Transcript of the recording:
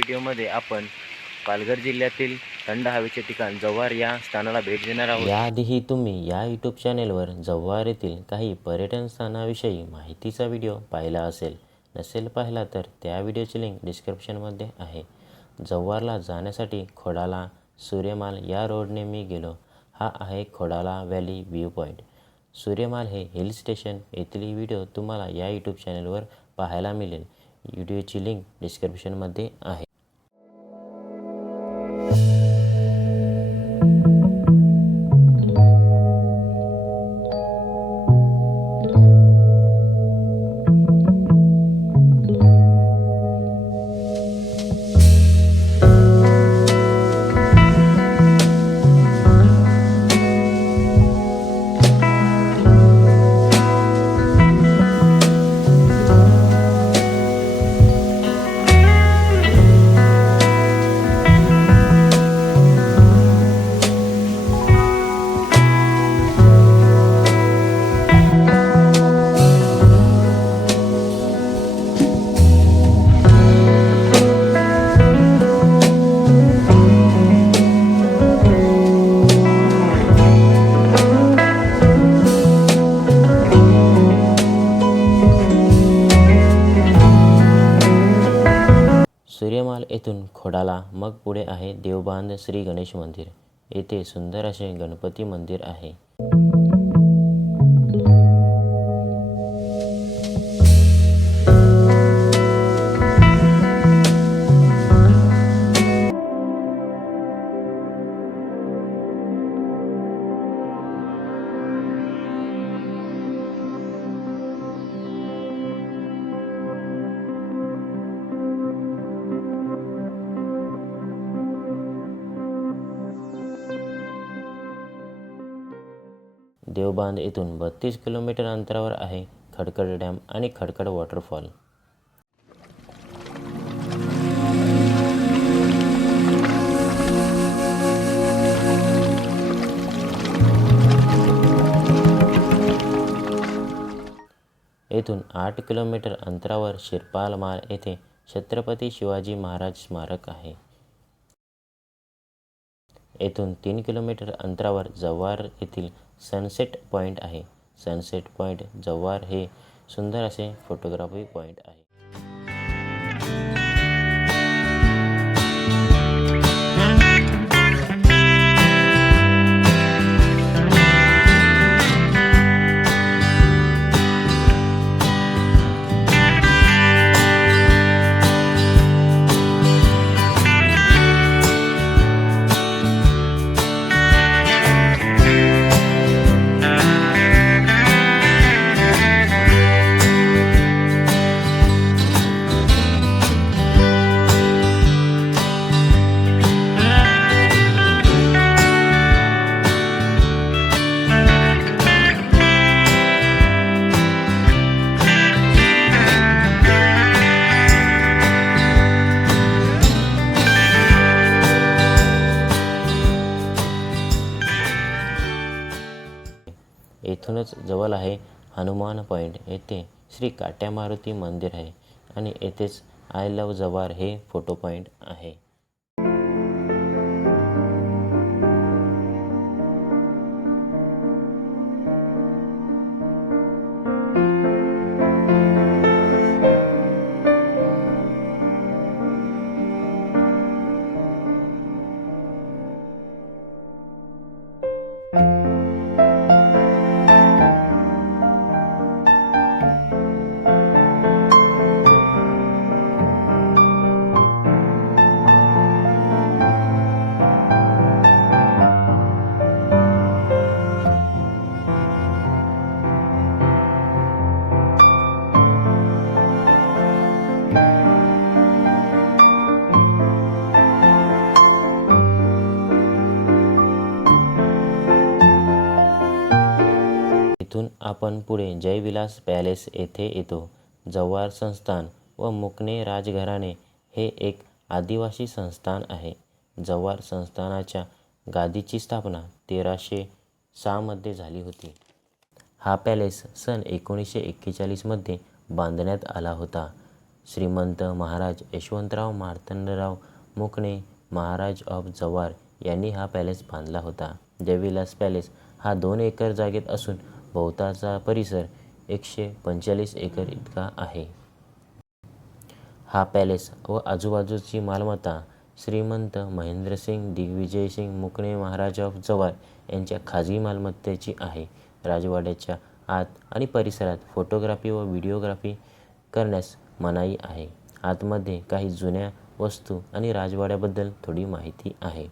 व्हिडिओमध्ये आपण पालघर जिल्ह्यातील थंड हवेचे ठिकाण जव्हार या स्थानाला भेट देणार आहोत। याआधीही तुम्ही या यूट्यूब चॅनेलवर जव्हार येथील काही पर्यटन स्थानाविषयी माहितीचा व्हिडिओ पाहिला असेल. नसेल पाहिला तर त्या व्हिडिओची लिंक डिस्क्रिप्शनमध्ये आहे. जव्हारला जाण्यासाठी खोडाला सूर्यमाल या रोडने मी गेलो. हा आहे खोडाला व्हॅली व्ह्यू पॉईंट. सूर्यमाल हे हिल स्टेशन. येथील व्हिडिओ तुम्हाला या यूट्यूब चॅनेलवर पाहायला मिळेल. व्हिडिओची लिंक डिस्क्रिप्शनमध्ये आहे. सूर्यमाल येथून खोडाला मग पुढे आहे देवबांध श्री गणेश मंदिर. येथे सुंदर असे गणपती मंदिर आहे. देवबांध येथून 32 किलोमीटर अंतरावर आहे खडकड डॅम आणि खडकड वॉटरफॉल. येथून 8 किलोमीटर अंतरावर शिरपाल माळ येथे छत्रपती शिवाजी महाराज स्मारक आहे. येथून 3 किलोमीटर अंतरावर जव्हार येथील सनसेट पॉईंट आहे. सनसेट पॉईंट जव्हार हे सुंदर असे फोटोग्राफी पॉईंट आहे. येथूनच जवळ आहे हनुमान पॉईंट. येथे श्री काट्या मारुती मंदिर आहे आणि येथेच आय लव्ह जव्हार हे फोटो पॉईंट आहे. इथून आपण पुढे जयविलास पॅलेस येथे येतो. जव्हार संस्थान व मुकणे राजघराणे हे एक आदिवासी संस्थान आहे. जव्हार संस्थानाच्या गादीची स्थापना 1306 मध्ये झाली होती. हा पॅलेस सन 1941 मध्ये बांधण्यात आला होता. श्रीमंत महाराज यशवंतराव मार्तंडराव मुकणे महाराज ऑफ जव्हार यांनी हा पॅलेस बांधला होता. जयविलास पॅलेस हा 2 एकर जागेत असून भोवतालचा परिसर 145 एकर इतका आहे. हा पॅलेस व आजूबाजूची मालमत्ता श्रीमंत महेंद्रसिंग दिग्विजयसिंग मुकणे महाराज ऑफ जव्हार यांच्या खाजगी मालमत्तेची आहे. राजवाड्याच्या आत आणि परिसरात फोटोग्राफी व व्हिडिओग्राफी करण्यास मनाई आहे. आतमध्ये काही जुन्या वस्तू आणि राजवाड्याबद्दल थोडी माहिती आहे.